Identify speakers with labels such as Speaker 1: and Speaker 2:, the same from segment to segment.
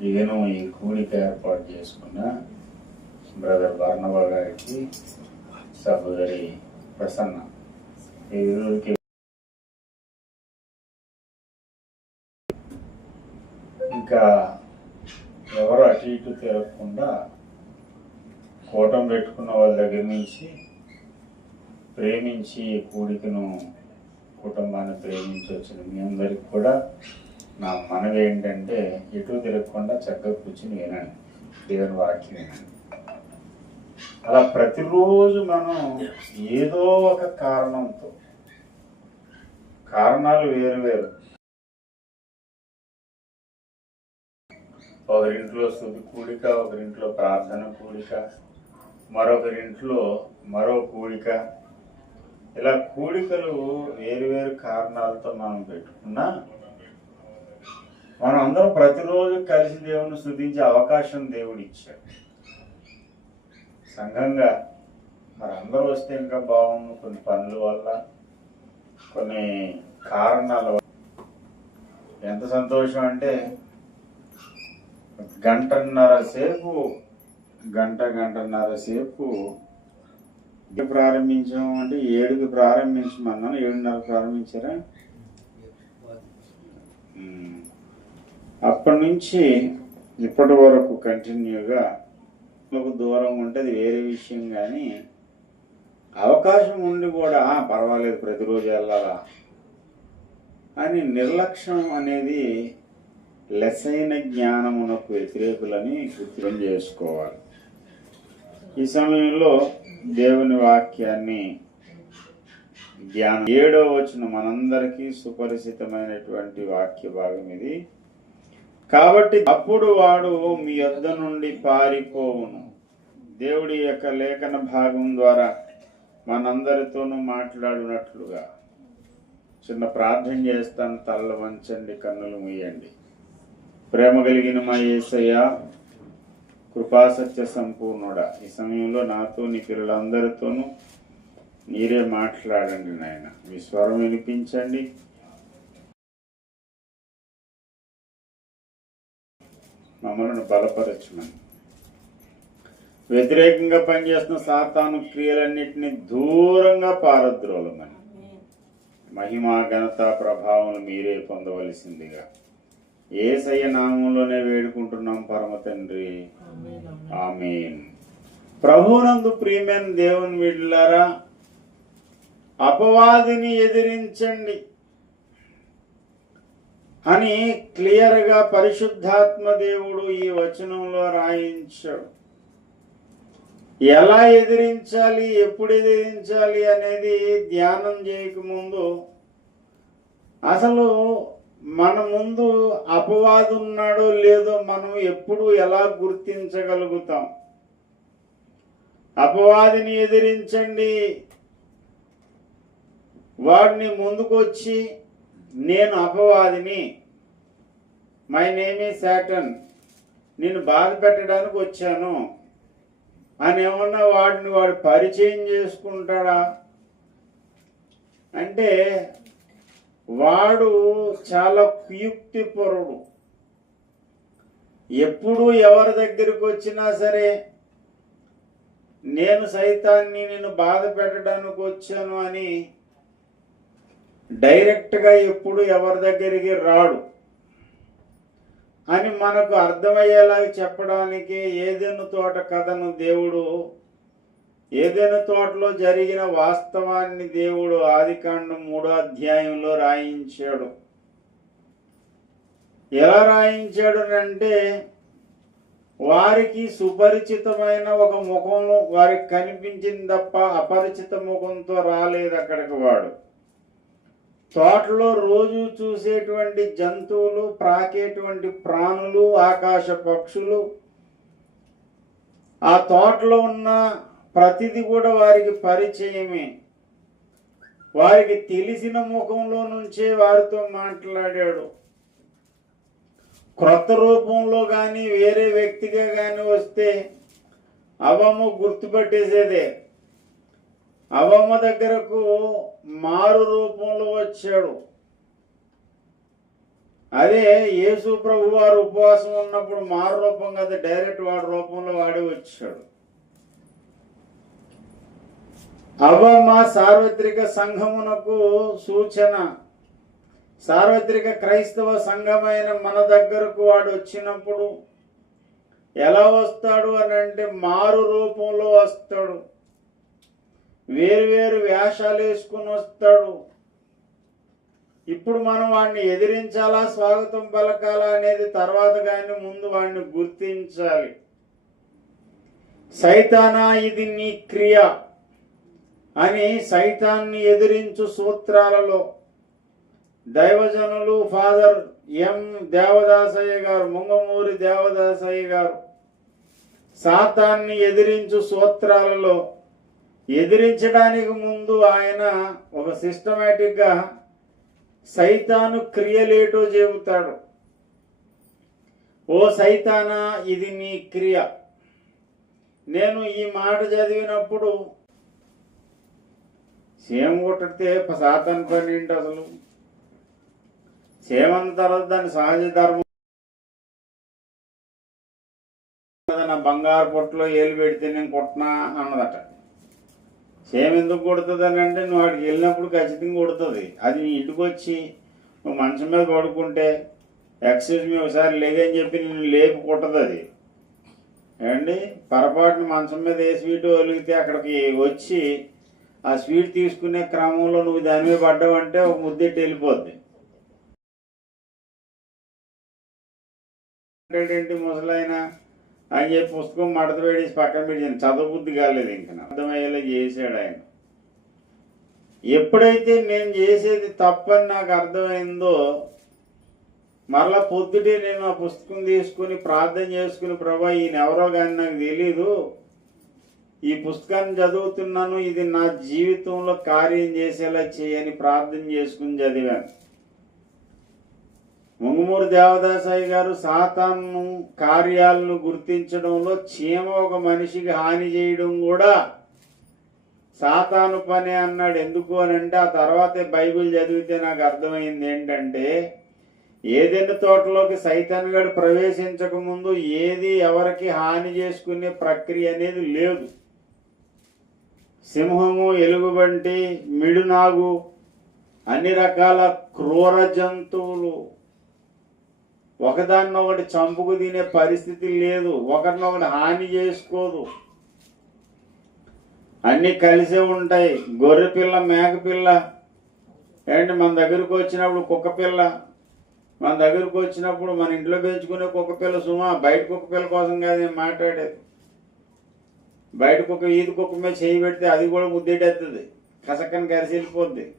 Speaker 1: నేను ఈ కూడిక ఏర్పాటు చేసుకున్న బ్రదర్ బర్ణబా గారికి సహోదరి ప్రసన్న ఇరువురికి ఇంకా ఎవరు అటు ఇటు తిరగకుండా కూటం పెట్టుకున్న వాళ్ళ దగ్గర నుంచి ప్రేమించి కూడికను కుటుంబాన్ని ప్రేమించి వచ్చిన మీ అందరికి కూడా నా మనవి ఏంటంటే ఎటు తిరగకుండా చక్కగా కూర్చుని వినండి. దేవుని వాక్యం వినండి. అలా ప్రతిరోజు మనం ఏదో ఒక కారణంతో కారణాలు వేరు వేరు. ఒకరింట్లో స్థుతి కూడిక ఒకరింట్లో ప్రార్థన కూడిక మరొకరింట్లో మరో కూడిక. ఇలా కూడికలు వేరు వేరు కారణాలతో మనం పెట్టుకున్నా మనం అందరం ప్రతిరోజు కలిసి దేవుని స్థుతించే అవకాశం దేవుడు ఇచ్చాడు సంఘంగా మరి అందరూ వస్తే ఇంకా బాగుండు కొన్ని పనుల వల్ల కొన్ని కారణాల వల్ల ఎంత సంతోషం అంటే గంటన్నర సేపు గంట గంటన్నర సేపు ప్రారంభించాము అంటే ఏడుకి ప్రారంభించమన్నాను ఏడున్నర ప్రారంభించారా అప్పటి నుంచి ఇప్పటి వరకు కంటిన్యూగా మాకు దూరం ఉంటే అది వేరే విషయం కానీ అవకాశం ఉండి కూడా పర్వాలేదు ప్రతిరోజు వెళ్ళాలా అని నిర్లక్ష్యం అనేది లెసైన జ్ఞానమునకు వ్యతిరేకులని గుర్తం చేసుకోవాలి. ఈ సమయంలో దేవుని వాక్యాన్ని జ్ఞానం ఏడో వచ్చిన మనందరికీ సుపరిచితమైనటువంటి వాక్య భాగం ఇది. కాబట్టి అప్పుడు వాడు మీ యొద్ద నుండి పారిపోవును. దేవుడి యొక్క లేఖన భాగం ద్వారా మనందరితోనూ మాట్లాడినట్లుగా. చిన్న ప్రార్థన చేస్తాను తల్ల వంచండి కన్నులు మూయండి. ప్రేమ కలిగిన మా యేసయ్య కృపాసత్య సంపూర్ణుడా. ఈ సమయంలో నాతో నీ పిల్లలందరితోనూ మీరే మాట్లాడండి నాయన. మీ స్వరం వినిపించండి. మమ్మల్ని బలపరచమని. వ్యతిరేకంగా పనిచేస్తున్న సాతాను క్రియలన్నింటినీ దూరంగా పారద్రోలమని. మహిమా ఘనత ప్రభావం మీరే పొందవలసిందిగా. ఏసయ్య నామంలోనే వేడుకుంటున్నాం పరమ తండ్రి. ఆమేన్ ప్రభునందు ప్రియమైన దేవుని వీళ్ళారా అపవాదిని ఎదిరించండి. అని క్లియర్గా పరిశుద్ధాత్మ దేవుడు ఈ వచనంలో రాయించాడు. ఎలా ఎదిరించాలి ఎప్పుడు ఎదిరించాలి అనేది ధ్యానం చేయకముందు అసలు మన ముందు అపవాదు ఉన్నాడో లేదో మనం ఎప్పుడు ఎలా గుర్తించగలుగుతాం? అపవాదిని ఎదిరించండి వాడిని ముందుకొచ్చి నేను అపవాదిని. మై నేమ్ ఈ శాటన్ నేను బాధ పెట్టడానికి వచ్చాను. అని ఏమన్నా వాడిని వాడు పరిచయం చేసుకుంటాడా? అంటే వాడు చాలా కుయుక్తిపరుడు. ఎప్పుడు ఎవరి దగ్గరికి వచ్చినా సరే నేను సైతాన్ని నేను బాధ పెట్టడానికి వచ్చాను అని డైరెక్ట్గా ఎప్పుడు ఎవరి దగ్గరికి రాడు అని మనకు అర్థమయ్యేలా చెప్పడానికి ఏదెను తోట కథను దేవుడు ఏదైనా తోటలో జరిగిన వాస్తవాన్ని దేవుడు ఆదికాండం మూడో అధ్యాయంలో రాయించాడు. ఎలా రాయించాడు అంటే వారికి సుపరిచితమైన ఒక ముఖం వారికి కనిపించింది తప్ప అపరిచిత ముఖంతో రాలేదు అక్కడికి వాడు. తోటలో రోజు చూసేటువంటి జంతువులు ప్రాకేటువంటి ప్రాణులు ఆకాశ పక్షులు ఆ తోటలో ఉన్న ప్రతిది కూడా వారికి పరిచయమే. వారికి తెలిసిన ముఖంలో నుంచే వారితో మాట్లాడాడు. క్రొత్త రూపంలో కానీ వేరే వ్యక్తిగా కానీ వస్తే అవమ్మ గుర్తుపట్టేసేదే. అవమ్మ దగ్గరకు మారు రూపంలో వచ్చాడు. అదే యేసు ప్రభు వారు ఉపవాసం ఉన్నప్పుడు మారు రూపం కదా డైరెక్ట్ వాడి రూపంలో వాడి వచ్చాడు. అవమ్మ సార్వత్రిక సంఘమునకు సూచన సార్వత్రిక క్రైస్తవ సంఘమైన మన దగ్గరకు వాడు వచ్చినప్పుడు ఎలా వస్తాడు అని అంటే మారు రూపంలో వస్తాడు. వేరు వేరు వేషాలు వేసుకుని వస్తాడు. ఇప్పుడు మనం వాడిని ఎదిరించాలా స్వాగతం పలకాలా అనేది తర్వాత కానీ ముందు వాడిని గుర్తించాలి. సైతానా ఇది నీ క్రియ అని సైతాన్ని ఎదిరించు సూత్రాలలో దైవజనులు ఫాదర్ ఎం దేవదాసయ్య గారు ముంగమూరి దేవదాసయ్య గారు సాతాన్ని ఎదిరించు సూత్రాలలో ఎదిరించడానికి ముందు ఆయన ఒక సిస్టమేటిక్గా సైతాను క్రియలేటో చెబుతాడు. ఓ సైతానా ఇది నీ క్రియ. నేను ఈ మాట చదివినప్పుడు సేమ కొట్టితే సాతాన్ పని ఏంటి అసలు? సేమన్న తర్వాత దాని సహజ ధర్మం నా బంగారు పొట్టులో ఏలు పెడితే నేను కొట్టినా అన్నదట. సేమ్ ఎందుకు కొడుతుంది అని అంటే నువ్వు అక్కడికి వెళ్ళినప్పుడు ఖచ్చితంగా కొడుతుంది. అది నీ ఇంటికి వచ్చి నువ్వు మంచం మీద పడుకుంటే ఎక్స్క్యూజ్ మీ ఒకసారి లేదని చెప్పి నేను లేపు కొట్టదు అది. ఏమండి? పొరపాటున మంచం మీద ఏ స్వీట్ ఒలిగితే అక్కడికి వచ్చి ఆ స్వీట్ తీసుకునే క్రమంలో నువ్వు దాని మీద పడ్డావంటే ఒక ముద్దెట్టి వెళ్ళిపోద్ది. ఏంటి ముసలైన అని చెప్పి పుస్తకం మడత పక్కన పెట్టాను చదవబుద్ధి కాలేదు ఇంక అర్థమయ్యేలా చేశాడు ఆయన. ఎప్పుడైతే నేను చేసేది తప్పని నాకు అర్థమైందో మరలా పొద్దుటే నేను ఆ పుస్తకం తీసుకుని ప్రార్థన చేసుకుని ప్రభా ఈయన ఎవరో కానీ నాకు తెలీదు. ఈ పుస్తకాన్ని చదువుతున్నాను ఇది నా జీవితంలో కార్యం చేసేలా చేయని ప్రార్థన చేసుకుని చదివాను. ముంగుమూరు దేవదాసాయి గారు సాతాను కార్యాలను గుర్తించడంలో చీమ ఒక మనిషికి హాని చేయడం కూడా సాతాను పని అన్నాడు. ఎందుకు అని అంటే ఆ తర్వాతే బైబిల్ చదివితే నాకు అర్థమైంది ఏంటంటే ఏదైనా తోటలోకి సైతాన్ గడు ప్రవేశించక ముందు ఏది ఎవరికి హాని చేసుకునే ప్రక్రియ అనేది లేదు. సింహము ఎలుగుబంటి మిడునాగు అన్ని రకాల క్రూర జంతువులు ఒకదాన్నొకటి చంపుకు తినే పరిస్థితి లేదు ఒకరినొకటి హాని చేసుకోదు. అన్నీ కలిసే ఉంటాయి. గొర్రె పిల్ల మేక పిల్ల. ఏంటి మన దగ్గరకు వచ్చినప్పుడు కుక్క పిల్ల? మన దగ్గరకు వచ్చినప్పుడు మన ఇంట్లో పెంచుకునే కుక్క పిల్ల సుమా? బయట కుక్క పిల్ల కోసం కాదు నేను మాట్లాడేది. బయట కుక్క ఈది కుక్క మీద చేయి పెడితే అది కూడా ముద్దెట్టేస్తుంది కసక్కని కలిసి వెళ్ళిపోద్ది.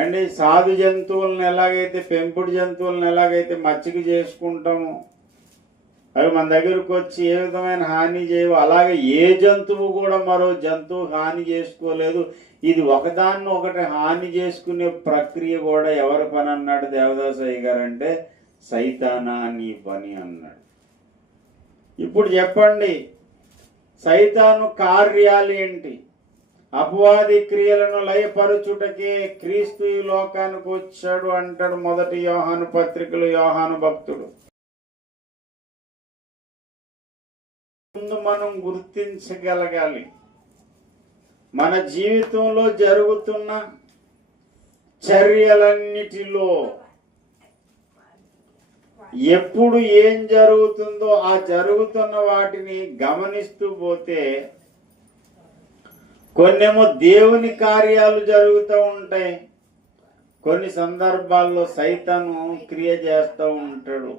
Speaker 1: అండ్ సాధు జంతువులను ఎలాగైతే పెంపుడు జంతువులను ఎలాగైతే మచ్చిక చేసుకుంటాము అవి మన దగ్గరకు వచ్చి ఏ విధమైన హాని చేయవు. అలాగే ఏ జంతువు కూడా మరో జంతువు హాని చేసుకోలేదు. ఇది ఒకదాన్ని ఒకటి హాని చేసుకునే ప్రక్రియ కూడా ఎవరి పని అన్నాడు దేవదాసయ్య గారు అంటే సైతానా నీ పని అన్నాడు. ఇప్పుడు చెప్పండి సైతాను కార్యాలు ఏంటి? అపవాది క్రియలను లయపరచుటకే క్రీస్తు ఈ లోకానికి వచ్చాడు అంటాడు మొదటి యోహాను పత్రికలు యోహాను భక్తుడు. ముందు మనం గుర్తించగలగాలి. మన జీవితంలో జరుగుతున్న చర్యలన్నిటిలో ఎప్పుడు ఏం జరుగుతుందో ఆ జరుగుతున్న వాటిని గమనిస్తూ పోతే కొన్నేమో దేవుని కార్యాలు జరుగుతూ ఉంటాయి. కొన్ని సందర్భాల్లో సైతాను క్రియ చేస్తూ ఉంటాడు.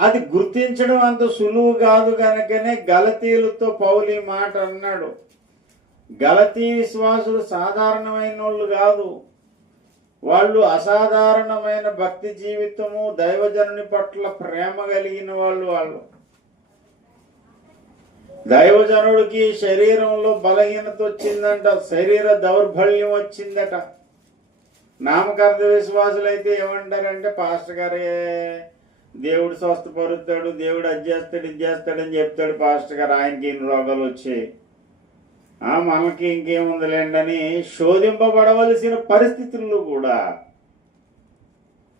Speaker 1: అది గుర్తించడం అంత సులువు కాదు కనుకనే గలతీలతో పౌలి మాట అన్నాడు. గలతీ విశ్వాసులు సాధారణమైన వాళ్ళు కాదు. వాళ్ళు అసాధారణమైన భక్తి జీవితము దైవజనుని పట్ల ప్రేమ కలిగిన వాళ్ళు వాళ్ళు. దైవజనుడికి శరీరంలో బలహీనత వచ్చిందంట శరీర దౌర్బల్యం వచ్చిందట. నామకర్త విశ్వాసులు అయితే ఏమంటారంటే పాస్టర్ గారే దేవుడు స్వస్థపరుస్తాడు దేవుడు అది చేస్తాడు ఇది చేస్తాడని చెప్తాడు పాస్టర్ గారు. ఆయనకి ఇన్ని రోగాలు వచ్చాయి. మనకి ఇంకేముందిలేండి అని శోధింపబడవలసిన పరిస్థితుల్లో కూడా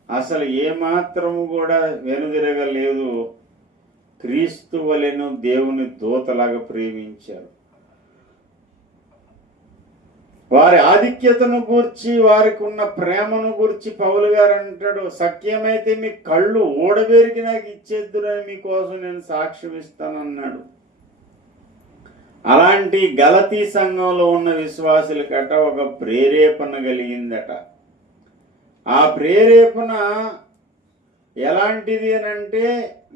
Speaker 1: అసలు ఏమాత్రము కూడా వెనుదిరగలేదు. క్రీస్తు వలెను దేవుని దూతలాగా ప్రేమించారు. వారి ఆధిక్యతను గూర్చి వారికి ఉన్న ప్రేమను గూర్చి పౌలు గారు అంటాడు సఖ్యమైతే మీ కళ్ళు ఓడబెరికి నాకు ఇచ్చేద్దురని మీకోసం నేను సాక్ష్యం ఇస్తానన్నాడు. అలాంటి గలతీ సంఘంలో ఉన్న విశ్వాసులకట ఒక ప్రేరేపణ కలిగిందట. ఆ ప్రేరేపణ ఎలాంటిది అని అంటే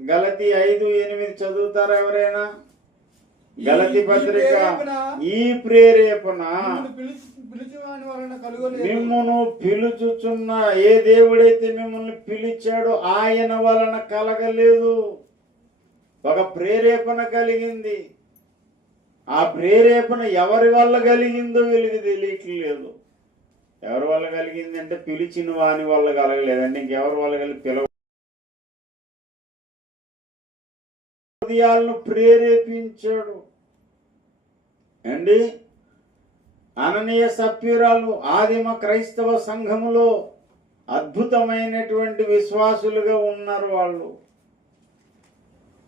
Speaker 1: గలతి ఐదు ఎనిమిది చదువుతారా ఎవరైనా? గలతి పత్రిక ఈ ప్రేరేపణ మిమ్మును పిలుచుచున్న ఏ దేవుడైతే మిమ్మల్ని పిలిచాడో ఆయన వలన కలగలేదు. ఒక ప్రేరేపణ కలిగింది. ఆ ప్రేరేపణ ఎవరి వల్ల కలిగిందో వీళ్ళకి తెలియట్లేదు. ఎవరి వల్ల కలిగింది అంటే పిలిచిన వాని వల్ల కలగలేదు అంటే ఇంకెవరి వల్ల కలిగి పిలవ హృదయాలను ప్రేరేపించాడు. అండి అననీయ సభ్యురాలు ఆదిమ క్రైస్తవ సంఘములో అద్భుతమైనటువంటి విశ్వాసులుగా ఉన్నారు వాళ్ళు.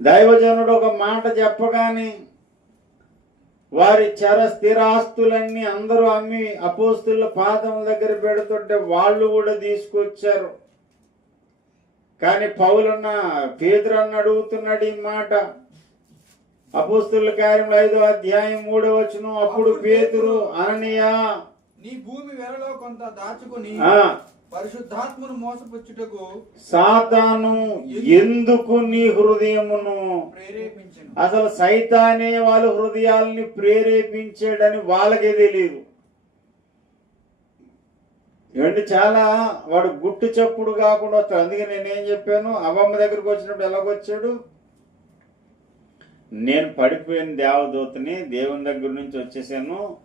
Speaker 1: దైవజనుడు ఒక మాట చెప్పగానే వారి చర స్థిరాస్తులన్నీ అందరూ అమ్మి అపోస్తుల పాదం దగ్గర పెడుతుంటే వాళ్ళు కూడా తీసుకొచ్చారు. కానీ పౌలన్న పేదరన్న అడుగుతున్నాడు ఈ మాట. అపోస్తుల కార్యములు ఐదో అధ్యాయం మూడో వచనం అప్పుడు పేతురు అననీయ
Speaker 2: నీ భూమి వెరలో కొంత దాచుకొని పరిశుద్ధాత్మను మోసపుచ్చుటకు
Speaker 1: సాతాను ఎందుకు నీ హృదయమును?
Speaker 2: ప్రేరేపించను.
Speaker 1: అసలు సైతానే వాళ్ళ హృదయాల్ని ప్రేరేపించాడని వాళ్ళకే తెలియదు ఏమంటే చాలా వాడు గుట్టు చప్పుడు కాకుండా వస్తాడు. అందుకే నేనేం చెప్పాను? అవ్వమ్మ దగ్గరికి వచ్చినప్పుడు ఎలాగొచ్చాడు? నేను పడిపోయిన దేవదూతని దేవుని దగ్గర నుంచి వచ్చేసాను.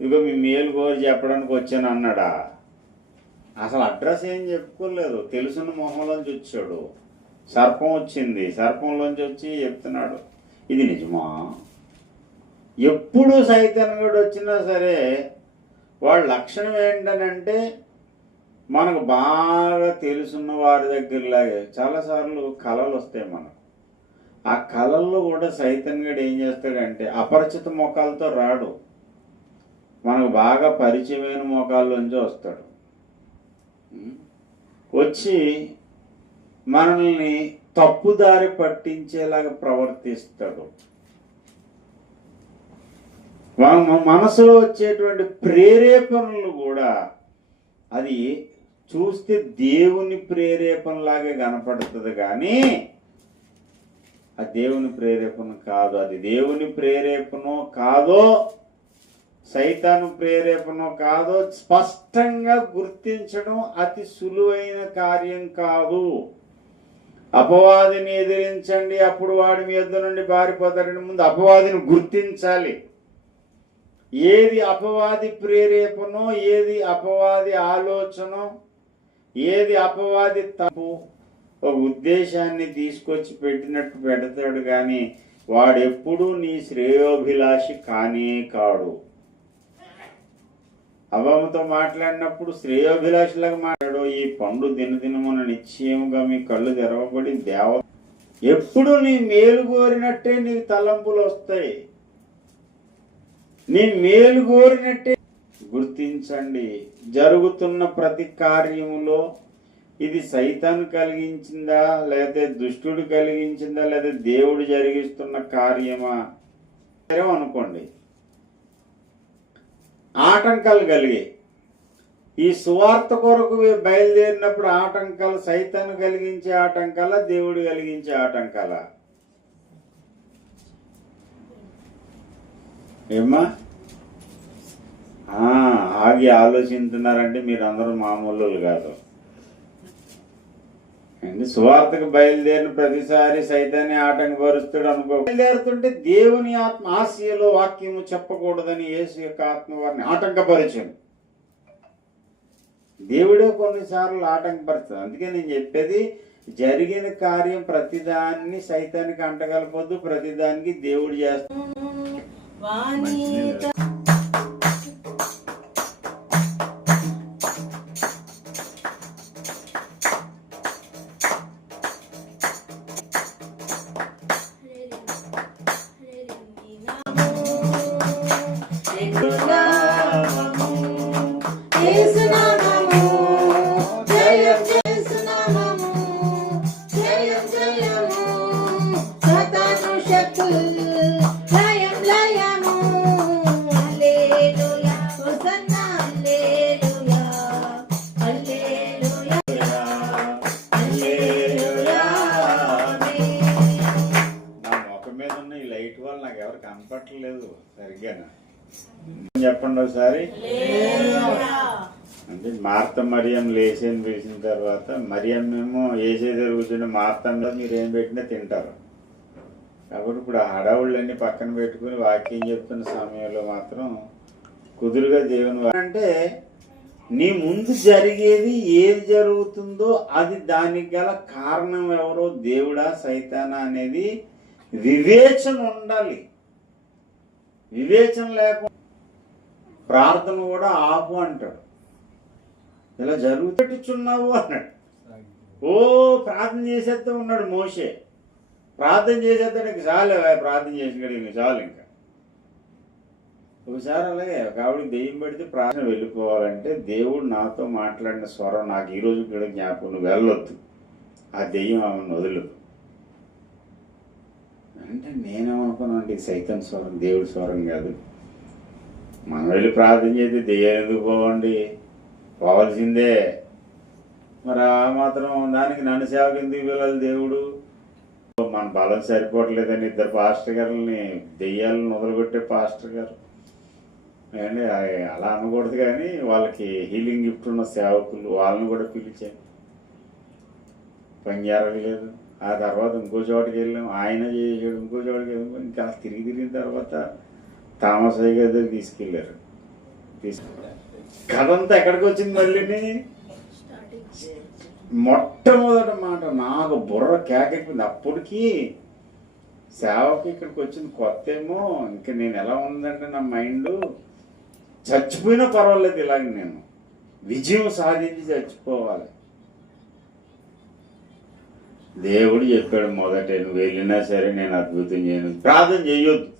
Speaker 1: ఇదిగో మీ మేలు కోరి చెప్పడానికి వచ్చాను అన్నాడా? అసలు అడ్రస్ ఏం చెప్పుకోలేదు. తెలుసున్న మొహంలోంచి వచ్చాడు. సర్పం వచ్చింది. సర్పంలోంచి వచ్చి చెప్తున్నాడు. ఇది నిజమా? ఎప్పుడు సైతన్యుడు వచ్చినా సరే వాళ్ళ లక్షణం ఏంటనంటే మనకు బాగా తెలుసున్న వారి దగ్గరలాగే చాలాసార్లు కళలు వస్తాయి మనకు. ఆ కళల్లో కూడా సైతన్యుడు ఏం చేస్తాడంటే అపరిచిత మొఖాలతో రాడు. మనకు బాగా పరిచయమైన ముఖాల్లోంచి వస్తాడు. వచ్చి మనల్ని తప్పుదారి పట్టించేలాగా ప్రవర్తిస్తాడు. మన మనసులో వచ్చేటువంటి ప్రేరేపణలు కూడా అది చూస్తే దేవుని ప్రేరేపణలాగే కనపడుతుంది కానీ ఆ దేవుని ప్రేరేపణ కాదు. అది దేవుని ప్రేరేపణో కాదో సైతాను ప్రేరేపణో కాదో స్పష్టంగా గుర్తించడం అతి సులువైన కార్యం కాదు. అపవాదిని ఎదిరించండి అప్పుడు వాడి మీ నుండి పారిపోతాడని ముందు అపవాదిని గుర్తించాలి. ఏది అపవాది ప్రేరేపణో ఏది అపవాది ఆలోచనో ఏది అపవాది తప్పు? ఒక ఉద్దేశాన్ని తీసుకొచ్చి పెట్టినట్టు పెడతాడు కానీ వాడెప్పుడూ నీ శ్రేయోభిలాషి కానే కాడు. అవ్వమ్మతో మాట్లాడినప్పుడు శ్రేయోభిలాషులాగా మాట్లాడు. ఈ పండు దినదినమున నిశ్చయముగా మీ కళ్ళు తెరవబడి దేవ ఎప్పుడు నీ మేలు కోరినట్టే నీకు తలంపులు వస్తాయి నీ మేలు కోరినట్టే గుర్తించండి. జరుగుతున్న ప్రతి కార్యములో ఇది సైతాన్ కలిగించిందా లేదా దుష్టుడు కలిగించిందా లేదా దేవుడు జరిగిస్తున్న కార్యమా? సరే అనుకోండి. ఆటంకాలు కలిగాయి ఈ సువార్త కొరకు బయలుదేరినప్పుడు ఆటంకాలు సైతాన్ని కలిగించే ఆటంకాల దేవుడు కలిగించే ఆటంకాల? ఏమ్మా? ఆగి ఆలోచిస్తున్నారంటే మీరు అందరూ మామూలు కాదు. అండి సువార్తకు బయలుదేరిన ప్రతిసారి సైతాన్ని ఆటంకపరుస్తాడు అనుకో బయలుదేరుతుంటే దేవుని ఆత్మ ఆశయలో వాక్యము చెప్పకూడదని యేసు యొక్క ఆత్మ వారిని ఆటంకపరిచాను దేవుడే కొన్నిసార్లు ఆటంకపరుస్తాడు. అందుకే నేను చెప్పేది జరిగిన కార్యం ప్రతిదాన్ని సైతానికి అంటగలపొద్దు ప్రతిదానికి దేవుడు చేస్తాడు. మరి మేము ఏసే జరుగుతుంటే మార్తంలో మీరు ఏం పెట్టినా తింటారు. కాబట్టి ఇప్పుడు ఆ హడావుళ్ళన్నీ పక్కన పెట్టుకుని వాక్యం చెప్తున్న సమయంలో మాత్రం కుదురుగా దేవుని అంటే నీ ముందు జరిగేది ఏది జరుగుతుందో అది దానికి గల కారణం ఎవరో దేవుడా సైతానా అనేది వివేచన ఉండాలి. వివేచన లేకుండా ప్రార్థన కూడా ఆపు అంటాడు. ఇలా జరుగుతున్నావు అన్నాడు. ఓ ప్రార్థన చేసేస్తూ ఉన్నాడు మోషే. ప్రార్థన చేసేస్తానికి చాలు ప్రార్థన చేసిన ఇంక చాలు ఇంకా. ఒకసారి అలాగే కాబట్టి దెయ్యం పెడితే ప్రార్థన వెళ్ళిపోవాలంటే దేవుడు నాతో మాట్లాడిన స్వరం నాకు ఈరోజు కూడా జ్ఞాపకం నువ్వు వెళ్ళొద్దు. ఆ దెయ్యం ఆమెను వదులు అంటే నేనేమనుకున్నాను ఈ సైతం స్వరం దేవుడి స్వరం కాదు. మనం వెళ్ళి ప్రార్థన చేస్తే దెయ్యం ఎందుకు పోవండి? పోవాల్సిందే. మరి ఆ మాత్రం దానికి నన్ను సేవకు ఎందుకు వెళ్ళాలి దేవుడు? మన బలం సరిపోవట్లేదని ఇద్దరు పాస్టర్ గారిని. దెయ్యాలను వదలగొట్టే పాస్టర్ గారు. అండి అలా అనకూడదు కానీ వాళ్ళకి హీలింగ్ గిఫ్ట్ ఉన్న సేవకులు వాళ్ళని కూడా పిలిచాను పనిచేరలేదు ఆ తర్వాత ఇంకో చోటకి వెళ్ళాం. ఆయన చేసాడు ఇంకో చోటకి వెళ్ళాం. ఇంకా తిరిగి తిరిగిన తర్వాత తామసయ్య గారి దగ్గర తీసుకెళ్ళారు. తీసుకెళ్ళారు. కథ అంతా ఎక్కడికి వచ్చింది మళ్ళీ మొట్టమొదటి మాట నాకు బుర్ర కేకెక్కింది అప్పటికీ సేవకి ఇక్కడికి వచ్చింది కొత్త ఏమో ఇంకా నేను ఎలా ఉందంటే నా మైండ్ చచ్చిపోయినా పర్వాలేదు ఇలాగ నేను. విజయం సాధించి చచ్చిపోవాలి. దేవుడు చెప్పాడు మొదట నువ్వు వెళ్ళినా సరే నేను అద్భుతం చేయను ప్రార్థన చేయొద్దు.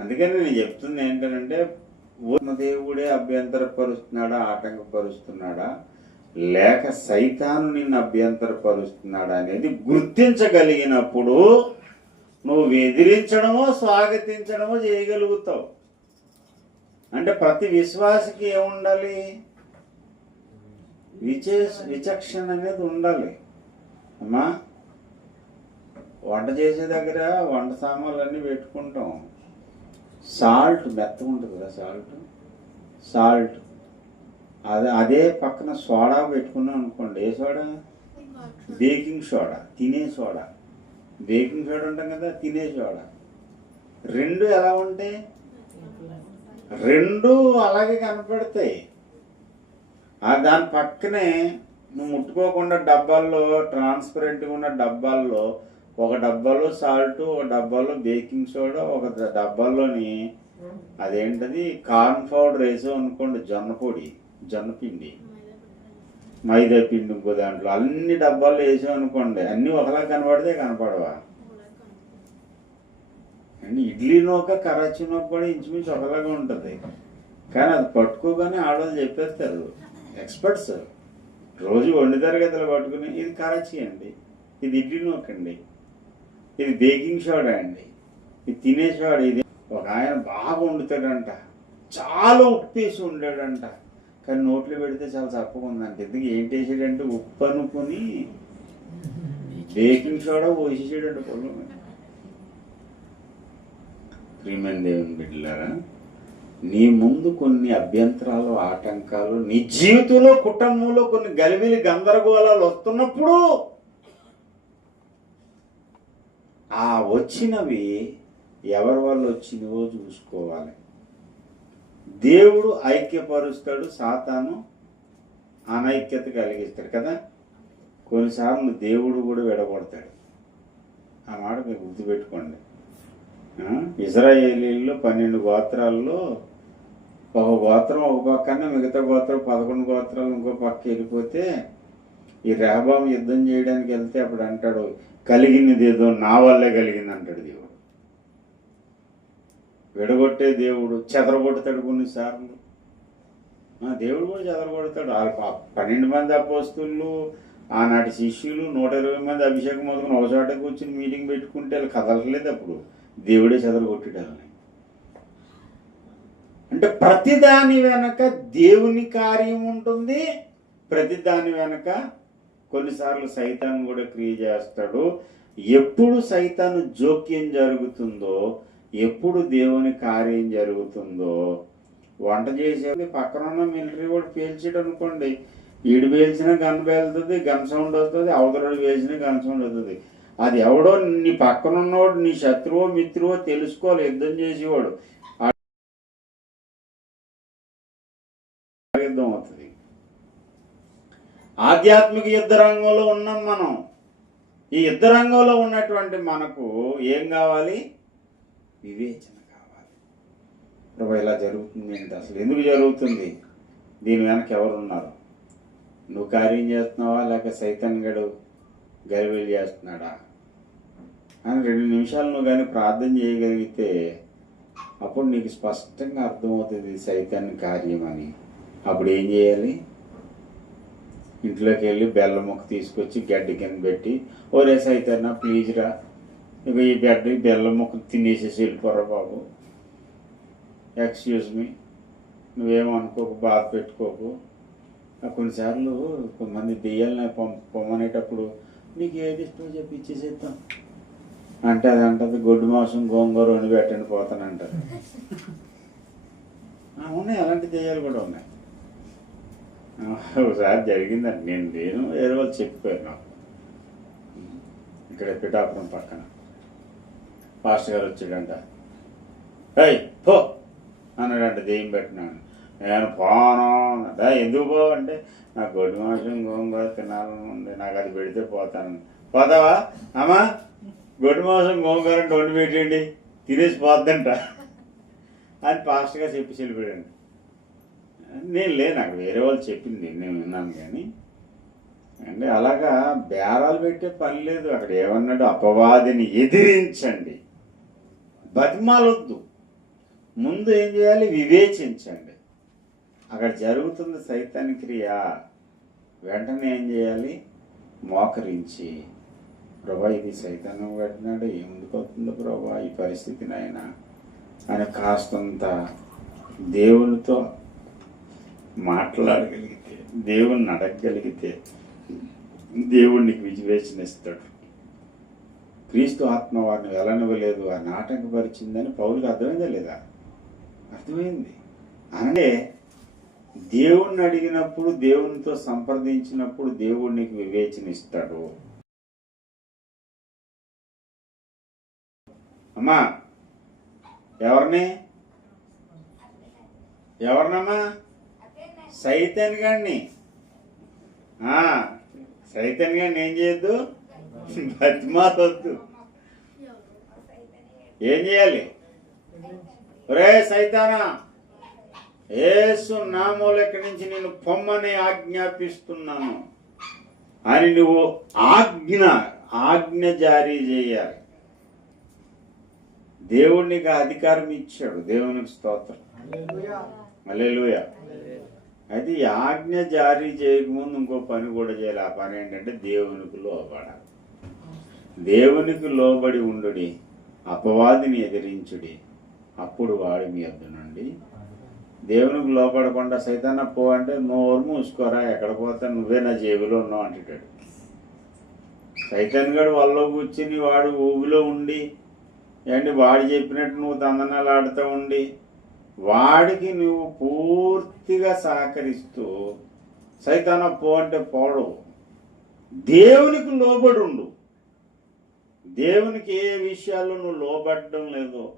Speaker 1: అందుకని నేను చెప్తుంది ఏంటంటే ఉన్న దేవుడే అభ్యంతరపరుస్తున్నాడా ఆటంకపరుస్తున్నాడా? లేక సైతాను నిన్ను అభ్యంతరపరుస్తున్నాడు అనేది గుర్తించగలిగినప్పుడు నువ్వు ఎదిరించడమో స్వాగతించడమో చేయగలుగుతావు. అంటే ప్రతి విశ్వాసకి ఏముండాలి? విచే విచక్షణ అనేది ఉండాలి. అమ్మా వంట చేసే దగ్గర వంట సామాన్లు అన్నీ పెట్టుకుంటాం. సాల్ట్ మెత్తగా ఉంటుంది కదా సాల్ట్? సాల్ట్. అదే అదే పక్కన సోడా పెట్టుకున్నాం అనుకోండి. ఏ సోడా? బేకింగ్ సోడా తినే సోడా. బేకింగ్ సోడా ఉంటాం కదా తినే సోడా. రెండు ఎలా ఉంటాయి రెండు అలాగే కనపడతాయి. ఆ దాని పక్కనే నువ్వు ముట్టుకోకుండా డబ్బాల్లో ట్రాన్స్పరెంట్గా ఉన్న డబ్బాల్లో ఒక డబ్బాలో సాల్ట్ ఒక డబ్బాలో బేకింగ్ సోడా ఒక డబ్బాలోని అదేంటది? కార్న్ పౌడర్ వేసావు అనుకోండి జొన్న పొడి. జొన్నపిండి మైదా పిండి ఇంకో దాంట్లో. అన్ని డబ్బాల్లో వేసామనుకోండి అనుకోండి అన్ని ఒకలా కనపడితే కనపడవా? అండ్ ఇడ్లీ నూక కరాచీ నూక కూడా ఇంచుమించు ఒకలాగా ఉంటుంది. కానీ అది పట్టుకోగానే ఆడవాళ్ళు చెప్పేస్తారు ఎక్స్పర్ట్స్ రోజు వండి తరగతులు పట్టుకుని ఇది కరాచీ అండి. ఇది ఇడ్లీ నూక అండి ఇది బేకింగ్ సోడా అండి. ఇది తినే సోడా. ఇది ఒక ఆయన బాగా వండుతాడంట. చాలా ఉప్పు వేసి ఉండాడంట. కానీ నోట్లో పెడితే చాలా చప్పగా ఉందంట ఎందుకు ఏంటి వేసాడంటే ఉప్పు అనుకుని బేకింగ్ సోడా పోసేసాడంట పొలం మీద. ప్రియమైన దేవుని బిడ్డలారా నీ ముందు కొన్ని అభ్యంతరాలు ఆటంకాలు నీ జీవితంలో కుటుంబంలో కొన్ని గలిబిలి గందరగోళాలు వస్తున్నప్పుడు ఆ వచ్చినవి ఎవరి వల్ల వచ్చినవో చూసుకోవాలి దేవుడు ఐక్యపరుస్తాడు సాతాను అనైక్యత కలిగిస్తాడు కదా. కొన్నిసార్లు దేవుడు కూడా విడగొడతాడు. ఆ మాట మీరు గుర్తుపెట్టుకోండి. ఇజ్రాయేలీల్లో పన్నెండు గోత్రాల్లో ఒక గోత్రం ఒక పక్కన మిగతా గోత్రం పదకొండు గోత్రాలు ఇంకో పక్క వెళ్ళిపోతే ఈ రెహబాం యుద్ధం చేయడానికి వెళ్తే అప్పుడు అంటాడు కలిగినది ఏదో నా వల్లే కలిగింది అంటాడు దేవుడు. విడగొట్టే దేవుడు చెదరగొడతాడు కొన్నిసార్లు. ఆ, దేవుడు కూడా చెదరగొడతాడు. ఆ పన్నెండు మంది అపోస్తులు ఆనాటి శిష్యులు నూట ఇరవై మంది అభిషేకం మొదలుకొని ఒక చోట కూర్చుని మీటింగ్ పెట్టుకుంటే వాళ్ళు కదలలేదు అప్పుడు. దేవుడే చెదరగొట్టడాలని. అంటే ప్రతి దాని వెనక దేవుని కార్యం ఉంటుంది. ప్రతిదాని వెనక కొన్నిసార్లు సైతాన్ని కూడా క్రియ చేస్తాడు. ఎప్పుడు సైతాను జోక్యం జరుగుతుందో ఎప్పుడు దేవుని కార్యం జరుగుతుందో వంట చేసేది పక్కన ఉన్న మిలిటరీ వాడు పేల్చాడు అనుకోండి. ఈడు పేల్చిన గన్ పేలుతుంది గన్ సౌండ్ వస్తుంది అవతలడు పేల్చిన గన్ సౌండ్ వస్తుంది. అది ఎవడో నీ పక్కన ఉన్నవాడు నీ శత్రువో మిత్రువో తెలుసుకోవాలి యుద్ధం చేసేవాడు. యుద్ధం అవుతుంది. ఆధ్యాత్మిక యుద్ధ రంగంలో ఉన్నాం మనం. ఈ యుద్ధ రంగంలో ఉన్నటువంటి మనకు ఏం కావాలి? వివేచన కావాలి ప్రభు ఇలా జరుగుతుంది ఏంటి అసలు ఎందుకు జరుగుతుంది? దీని వెనక ఎవరున్నారు? నువ్వు కార్యం చేస్తున్నావా? లేక సైతన్ గడు గరివేలు చేస్తున్నాడా? అని రెండు నిమిషాలు నువ్వు కానీ ప్రార్థన చేయగలిగితే అప్పుడు నీకు స్పష్టంగా అర్థమవుతుంది సైతాన్ని కార్యం అని. అప్పుడు ఏం చేయాలి? ఇంట్లోకి వెళ్ళి బెల్లముక్క తీసుకొచ్చి గడ్డి కింద పెట్టి ఓరే సైతన్నా ప్లీజ్ రా ఇక ఈ బెడ్ బెల్లం ముక్క తినేసేసి వెళ్ళిపోరా బాబు. ఎక్స్క్యూజ్ మీ నువ్వేమనుకోకు బాధ పెట్టుకోకు. కొన్నిసార్లు కొంతమంది దెయ్యాలని పొమ్ పొమ్మనేటప్పుడు నీకు ఏది ఇష్టమో చెప్పి ఇచ్చేసేద్దాం. అంటే అది అంటది గొడ్డు మాంసం గోంగూర వండి పెట్టండి పోతానంటారు ఉన్నాయి అలాంటి దెయ్యాలు కూడా ఉన్నాయి. ఒకసారి జరిగిందండి. నేను నేను వేరే వాళ్ళు చెప్పారు నాకు. ఇక్కడ పిఠాపురం పక్కన. మాస్టర్ గారు వచ్చాడంట. ఏయ్ పో. అన్నాడంట దెయ్యం పెట్టినాను నేను పోను దా ఎందుకు పో? అంటే నాకు గొడ్డు మాంసం గోంగూర తినాలనుంది నాకు అది పెడితే పోతాను. పోతావా? అమ్మా గొడ్డు మాంసం గోంగూర అంటే వండి పెట్టండి తినేసి పోద్దంట. అని పాస్టర్గా చెప్పి వెళ్ళిపోయాడు నేను లే నాకు వేరే వాళ్ళు చెప్పింది నేను విన్నాను కానీ. అంటే అలాగా బేరాలు పెట్టే పని లేదు. అక్కడ ఏమన్నాడు? అపవాదిని ఎదిరించండి. బతిమాలొద్దు. ముందు ఏం చేయాలి? వివేచించండి. అక్కడ జరుగుతుంది సైతాన్ క్రియ. వెంటనే ఏం చేయాలి? మోకరించి ప్రభా ఇది సైతాన్యం పెట్టినాడు ఏముందుకవుతుందో ప్రభా ఈ పరిస్థితి నాయన అని కాస్తంత దేవునితో మాట్లాడగలిగితే దేవుణ్ణి అడగగలిగితే దేవుడికి విజవేచన ఇస్తాడు. క్రీస్తు ఆత్మ వారిని వెళ్ళనివ్వలేదు అని నాటకపరిచిందని పౌరులకు అర్థమైందా లేదా? అర్థమైంది. అంటే దేవుణ్ణి అడిగినప్పుడు దేవునితో సంప్రదించినప్పుడు దేవుడు నీకు వివేచన ఇస్తాడు. అమ్మా ఎవరిని? ఎవరినమ్మా? సైతన్ గారిని ఆ, సైతన్ గారిని ఏం చేయొద్దు? బతిమాలొద్దు. ఏం చేయాలి? రే సైతానా ఏసు నామూల ఇక్కడి నుంచి నేను పొమ్మని ఆజ్ఞాపిస్తున్నాను అని నువ్వు ఆజ్ఞ ఆజ్ఞ జారీ చేయాలి. దేవుడు నీకు అధికారం ఇచ్చాడు. దేవునికి స్తోత్రం. హల్లెలూయా. అయితే ఈ ఆజ్ఞ జారీ చేయకముందు ఇంకో పని కూడా చేయాలి. ఆ పని ఏంటంటే దేవునికి లోపడాలి దేవునికి లోబడి ఉండుడి అపవాదిని ఎదిరించుడి అప్పుడు వాడి మీ వద్ద నుండి. దేవునికి లోపడకుండా సైతాన పో అంటే నోరు మూసుకోరా ఎక్కడ పోతా నువ్వే నా జేబులో ఉన్నావు అంటాడు సైతాన్ గడు వాళ్ళలో కూర్చుని వాడు ఊబిలో ఉండి ఏంటి వాడు చెప్పినట్టు నువ్వు దందనాలు ఆడుతూ ఉండి వాడికి నువ్వు పూర్తిగా సహకరిస్తూ సైతాన పో అంటే పోడు. దేవునికి లోబడి ఉండు. దేవునికి ఏ విషయాల్లో నువ్వు లోబడడం లేదో?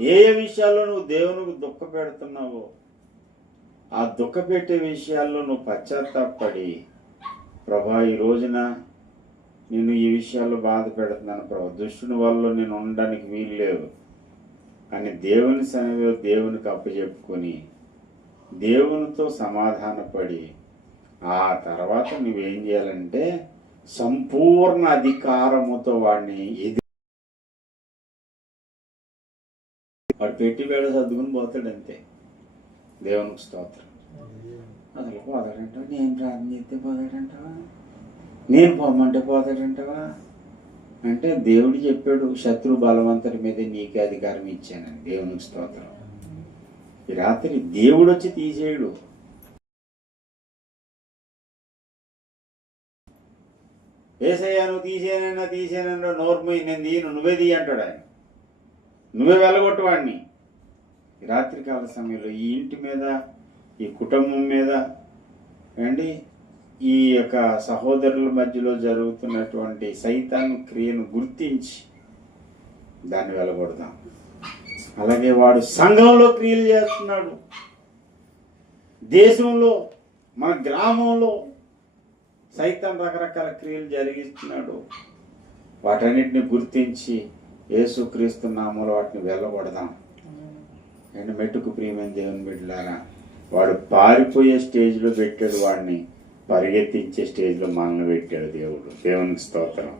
Speaker 1: ఏ ఏ విషయాల్లో నువ్వు దేవునికి దుఃఖ పెడుతున్నావో? ఆ దుఃఖ పెట్టే విషయాల్లో నువ్వు పశ్చాత్తాపడి ప్రభా ఈ రోజున నేను ఈ విషయాల్లో బాధ పెడుతున్నాను ప్రభా. దుష్టుని వల్ల నేను ఉండడానికి వీలు లేదు. అని దేవుని సన్నిధిలో దేవునికి అప్పచెప్పుకొని దేవునితో సమాధానపడి ఆ తర్వాత నువ్వేం చేయాలంటే సంపూర్ణ అధికారముతో వాడిని ఎది వాడు పెట్టి వేళ సర్దుకుని పోతాడు అంతే దేవునికి స్తోత్రం. అసలు పోతాడంటావా? నేను ప్రార్థన చేస్తే పోతాడంటావా? నేను పోమంటే పోతాడంటావా? అంటే దేవుడు చెప్పాడు శత్రు బలవంతుడి మీద నీకే అధికారం ఇచ్చానని దేవునికి స్తోత్రం. ఈ రాత్రి దేవుడు వచ్చి తీసేయడు. ఏసయ్యా నువ్వు తీసేనైనా తీసేనైనా నోర్మయ్యి నేను తీయను నువ్వే తీయ అంటాడు ఆయన. నువ్వే వెళ్ళగొట్టు వాడిని రాత్రికాల సమయంలో ఈ ఇంటి మీద ఈ కుటుంబం మీద అండి ఈ యొక్క సహోదరుల మధ్యలో జరుగుతున్నటువంటి సైతాన్ క్రియను గుర్తించి దాన్ని వెళ్ళగొడదాం. అలాగే వాడు సంఘంలో క్రియలు చేస్తున్నాడు. దేశంలో మన గ్రామంలో సైతం రకరకాల క్రియలు జరిగిస్తున్నాడు. వాటన్నిటిని గుర్తించి యేసుక్రీస్తు నామూలు వాటిని వెళ్ళబడదాం అండ్ మెట్టుకు ప్రియమైన దేవుని బిడ్డలారా వాడు పారిపోయే స్టేజ్లో పెట్టాడు వాడిని పరిగెత్తించే స్టేజ్లో మనల్ని పెట్టాడు దేవుడు. దేవునికి స్తోత్రం.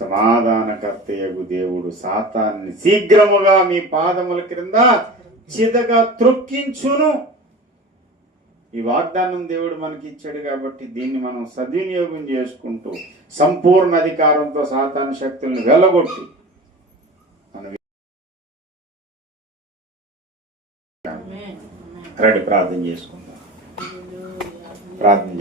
Speaker 1: సమాధానకర్తయ్యకు దేవుడు సాతాన్ని శీఘ్రముగా మీ పాదముల క్రింద చిదగా త్రొక్కించును. ఈ వాగ్దానం దేవుడు మనకి ఇచ్చాడు కాబట్టి దీన్ని మనం సద్వినియోగం చేసుకుంటూ సంపూర్ణ అధికారంతో సాతాను శక్తులను వెళ్ళగొట్టి మనం. రండి ప్రార్థన చేసుకుందాం ప్రార్థన